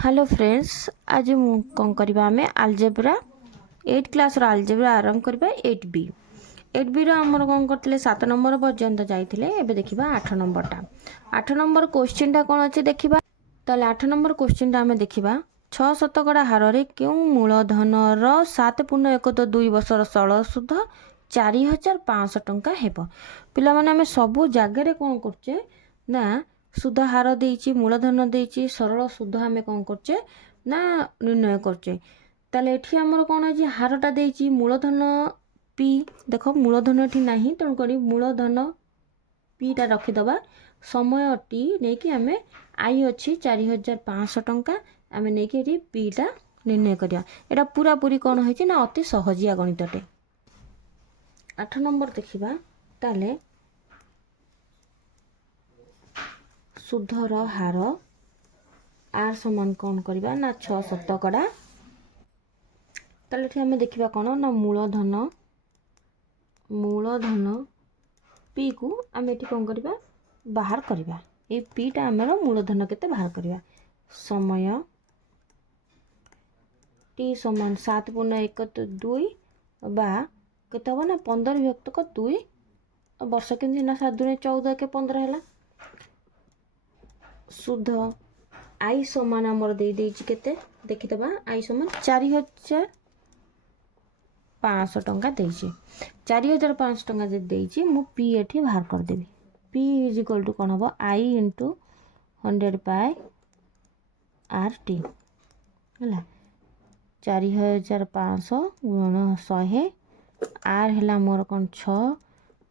Hello friends, आज कौन करवा आम आलजेब्रा 8 क्लास आलजेब्रा आरंभ करवा 8B 8B आमर कौन करते 7 नंबर पर्यंत जाइए। एबे देखिबा 8 नंबरटा 8 नंबर क्वेश्चनटा कौन अच्छे देखिबा। ताले 8 नंबर क्वेश्चनटा आम देखिबा 6 शतकड़ा हारे क्यों मूलधनर 7.1 वर्षर सरल सुध 4500 टंका हेब। पिला माने आम सबू जगह कौन करचे ना सुध हार देइछि, मूलधन देइछि, सरल सुध आम कौन करचे ना निर्णय करचे। ताले एठी हमर कौन अछि हारटा देइछि मूलधन पी। देख मूलधन एठी नाही तेणु करी मूलधन पीटा रखिदबा। समय टी नहीं कि आम आई अच्छी 4500 टंका आम नहीं कि पीटा निर्णय करिया। एटा पूरा पूरी कौन है ना अति सहजिया गणितटे। 8 नंबर देखिबा ताले सुधर हार आर समान कौन करवा ना 6 शतकड़ा। ताले आम देखिबा कौन ना मूलधन पी को आम ये कौन करवा बाहर करवा। ये पीटा आमर मूलधन केते बाहर करवा। समय टी समान 7.1 बा केते हो ना 15 विभक्त 2 वर्ष के ना 7 दूने 14 के 15 है। सुध आई समान आमर दे देइछि केते देखिदबा। आई समान 4500 टंका देइछि। 4500 टंका जे देइछि मु पी एठी बाहर कर देबी। पी इज इक्वल टू कोन हबो आई इंटू 100 बाय आर टी हला। 4500 गुणन 100 आर हला मोर कोन 6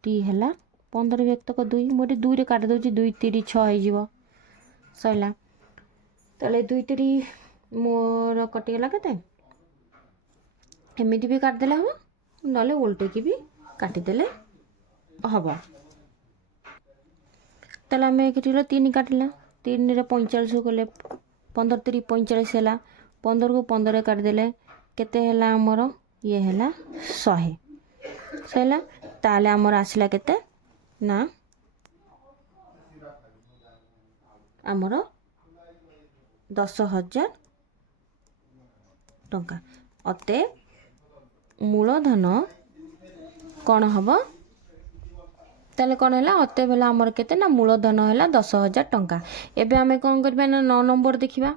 टी हला 15 व्यक्त को 2 मोटे 2 रे काट दोछि 2 3 6 हे जिवो सैला। ताले 2 3 मोर कटिगला केते एमिति भी काट देले हम नले उल्टे की भी काटी देले हबो। ताले हमें केटिलो 3 काटला 3 रे 45 कोले 15 3 45 हैला 15 को 15 रे काट देले केते हैला हमर ये हैला 100 सैला। ताले हमर आसिला केते ना आमर 10,000 टंका अते मूलधन कौन हम ताले कौन है अते बेला आमर केते ना मूलधन है 10,000 टंका। एबे आमे कौन करबा ना 9 नंबर देखिबा।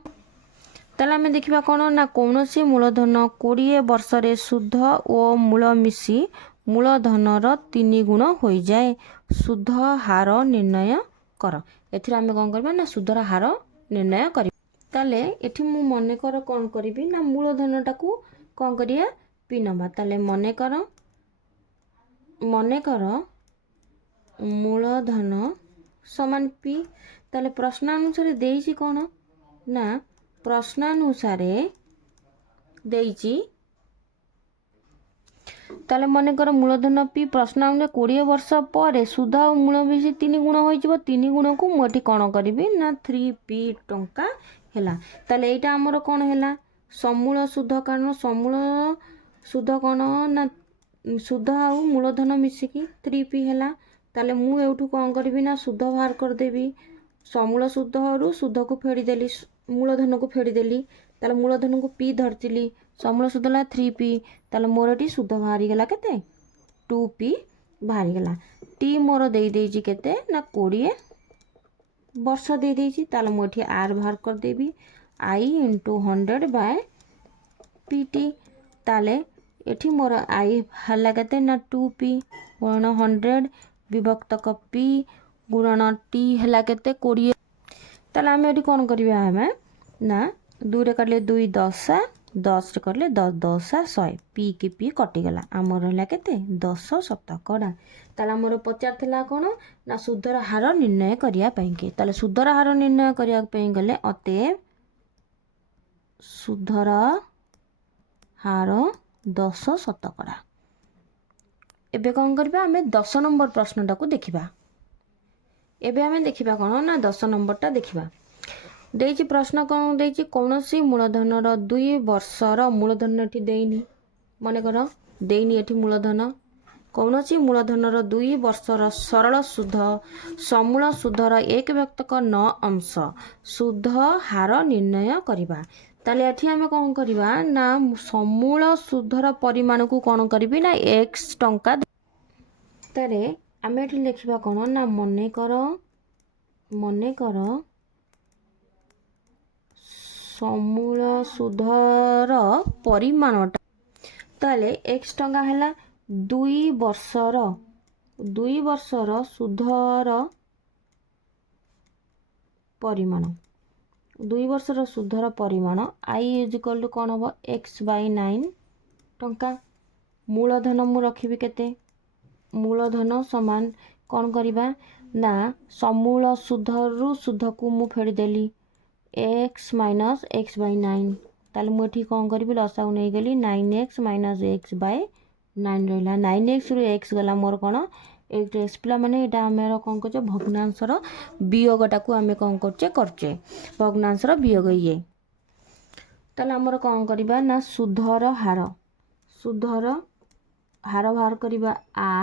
ताले आमे देखिबा कौन ना कौन सी मूलधन 20 वर्ष रे सुध और मूल मिसी मूलधनर 3 गुण हो जाए। सुध हार निर्णय कर। एथिरा आमे कौन करबा ना सुधर हार निर्णय करी। ताले एठी मु मने कर कौन करिबी ना मूलधन टाकू कौन करिया पी नंबर। ताले मने कर मूलधन समान पी। ताले प्रश्नानुसार देइछि कौन ना प्रश्नानुसार देइछि। ताले मने कर मूलधन पी प्रश्नानुसार 20 वर्ष पर सुध और मूल मिसी 3 गुण हो जिवो। 3 गुण को मु एठी कौन करिबी ना 3p टंका हैला। ताले एटा हमर कौन हैला समूल सुध। कारण समूल सुध कौन ना सुध और मूलधन मिसिकी 3p हैला। ताले मु एठू कौन करिबी ना सुध बाहर कर देबी। समूल सुध और सुध को फेडी देली मूलधन को फेडी देली। ताले मूलधन को p धरतिली समूल सुध ला 3p। ताले मोर एठी सुध बाहरी गेला केते 2p बाहरी गेला। टी मोर देई देइछि केते ना 20 वर्ष दे देइछि। ताले मु एठी आर बाहर कर देबी आई इंटू 100 बाय पीटी। ताले एठी मोर आई हला केते ना 2p गुणन 100 विभक्त क p गुणन t हला केते 20। ताले आमे एठी कोन करबा हमें ना 2 रे काटले 2 10 10 रे करले 10 10 100 p की p कटि गला हमर हला केते 10 शतकड़ा। ताले हमर पचार थिला कोन ना सुधर हार निर्णय करिया पई के। ताले सुधर हार निर्णय करिया पई गले अते सुधर हार 10 शतकड़ा। एबे कौन करबा हमें 10 नंबर प्रश्नटा को देखिबा। एबे हमें देखिबा कौन ना 10 नंबरटा देखिबा। देइछि प्रश्न कौन देइछि कौनसी मूलधनर 2 वर्षर मूलधन एठी देइनी। मने कर देइनी एठी मूलधन କୌଣସି ମୂଳଧନର 2 ବର୍ଷର ସରଳ ସୁଧ ସମୂଳ ସୁଧର 1/k 9 ଅଂଶ ସୁଧ ହାର ନିର୍ଣ୍ଣୟ କରିବା। ତାହେଲେ ଏଠି ଆମେ କ'ଣ କରିବା ନା ସମୂଳ ସୁଧର ପରିମାଣକୁ କ'ଣ କରିବି ନା x ଟଙ୍କା। ତାହେଲେ ଆମେ ଏଠି ଲେଖିବା କ'ଣ ନା ମନେକର ସମୂଳ ସୁଧର ପରିମାଣଟା ତାହେଲେ x ଟଙ୍କା ହେଲା 2 ବର୍ଷର ସୁଧର ପରିମାଣ 2 ବର୍ଷର ସୁଧର ପରିମାଣ I = କ'ଣ ହେବ x/9 ଟଙ୍କା। ମୂଳଧନ ମୁଁ ରଖିବି କେତେ ମୂଳଧନ ସମାନ କ'ଣ କରିବା ନା ସମୂଳ ସୁଧରୁ ସୁଧକୁ ମୁଁ ଫେଡ଼ିଦେଲି x - x/9 ତାହେଲେ ମୁଁ ଏଠି କ'ଣ କରିବି ଲସାଗୁ ନେଇଗଲି 9x - x/9 ରହିଲା 9x ରୁ x ଗଲା ମୋର କ'ଣ 8x ପିଲାମାନେ ଏଇଟା ଆମର କ'ଣ କରୁଛେ ଭଗ୍ନାଂଶର ବିୟୋଗଟାକୁ ଆମେ କ'ଣ କରୁଛେ ଭଗ୍ନାଂଶର ବିୟୋଗ ଇଏ। ତାହେଲେ ଆମର କ'ଣ କରିବା ନା ସୁଧର ହାର ବାହାର କରିବା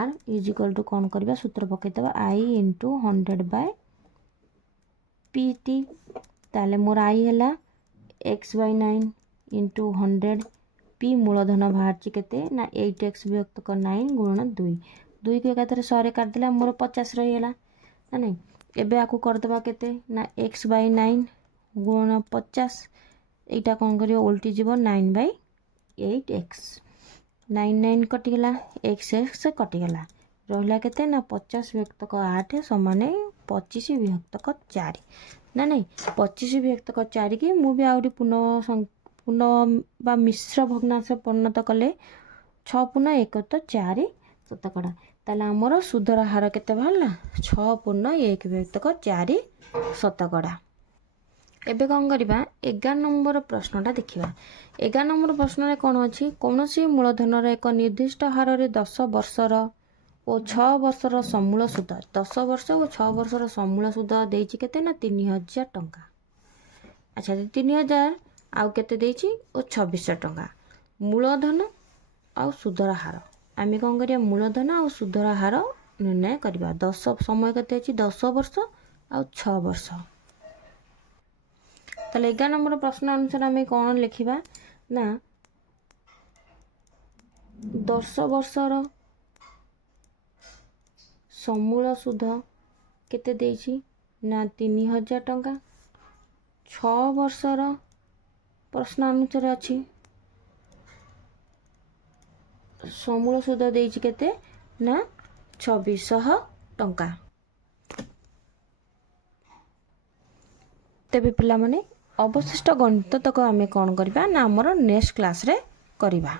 r = କ'ଣ କରିବା ସୂତ୍ର ପକାଇଦେବା I × 100/pt। ତାହେଲେ ମୋର I ହେଲା x/9 × 100 p ମୂଳଧନ ବାହାରିଛି କେତେ ନା 8x/9 × 2 କୁ ଏକାଥରେ 100ରେ କାଟିଦେଲେ ଆମର 50 ରହିଗଲା ନା ନାଇଁ। ଏବେ ଆକୁ କରିଦେବା କେତେ ନା x/9 × 50 এইটা କ'ଣ କରିବ ଓଲଟି ଯିବ 9/8x 9 କଟିଗଲା x କଟିଗଲା ରହିଲା କେତେ ନା 50/8 ସମାନେ 25/4 ନା ନାଇଁ 25/4 କି ମୁଁ ବି ଆହୁରି ପୂର୍ଣ୍ଣ ବା ମିଶ୍ର ଭଗ୍ନାଂଶ ପରିଣତ କଲେ 6 × 1 = 4 ଶତକଡ଼ା। ତାହେଲେ ଆମର ସୁଧର ହାର କେତେ ବାହାରିଲା 6 × 1/4 ଶତକଡ଼ା। ଏବେ କ'ଣ କରିବା 11 ନମ୍ବର ପ୍ରଶ୍ନଟା ଦେଖିବା। 11 ନମ୍ବର ପ୍ରଶ୍ନରେ କ'ଣ ଅଛି କୌଣସି ମୂଳଧନର ଏକ ନିର୍ଦ୍ଦିଷ୍ଟ ହାରରେ 10 ବର୍ଷର ଓ 6 ବର୍ଷର ସମୂଳ ସୁଧ 10 ବର୍ଷ ଓ 6 ବର୍ଷର ସମୂଳ ସୁଧ ଦେଇଛି କେତେ ନା 3000 ଟଙ୍କା। ଆଚ୍ଛା 3000 ଆଉ କେତେ ଦେଇଛି ଓ 2600 ଟଙ୍କା। ମୂଳଧନ ଆଉ ସୁଧର ହାର ଆମେ କ'ଣ କରିବା ମୂଳଧନ ଆଉ ସୁଧର ହାର ନିର୍ଣ୍ଣୟ କରିବା। 10 ସମୟ କେତେ ଅଛି 10 ବର୍ଷ ଆଉ 6 ବର୍ଷ। ତାହେଲେ 11 ନମ୍ବର ପ୍ରଶ୍ନ ଅନୁସାରେ ଆମେ କ'ଣ ଲେଖିବା ନା 10 ବର୍ଷର ସମୂଳ ସୁଧ କେତେ ଦେଇଛି ନା 3000 ଟଙ୍କା। 6 ବର୍ଷର ପ୍ରଶ୍ନ ଅନୁସାରେ ଅଛି ସମୂଳ ସୁଧ ଦେଇଛି କେତେ ନା 2600 ଟଙ୍କା। ତେବେ ପିଲାମାନେ ଅବଶିଷ୍ଟ ଗଣିତ ତକ ଆମେ କ'ଣ କରିବା ନା ଆମର ନେକ୍ସଟ କ୍ଲାସ୍ରେ କରିବା।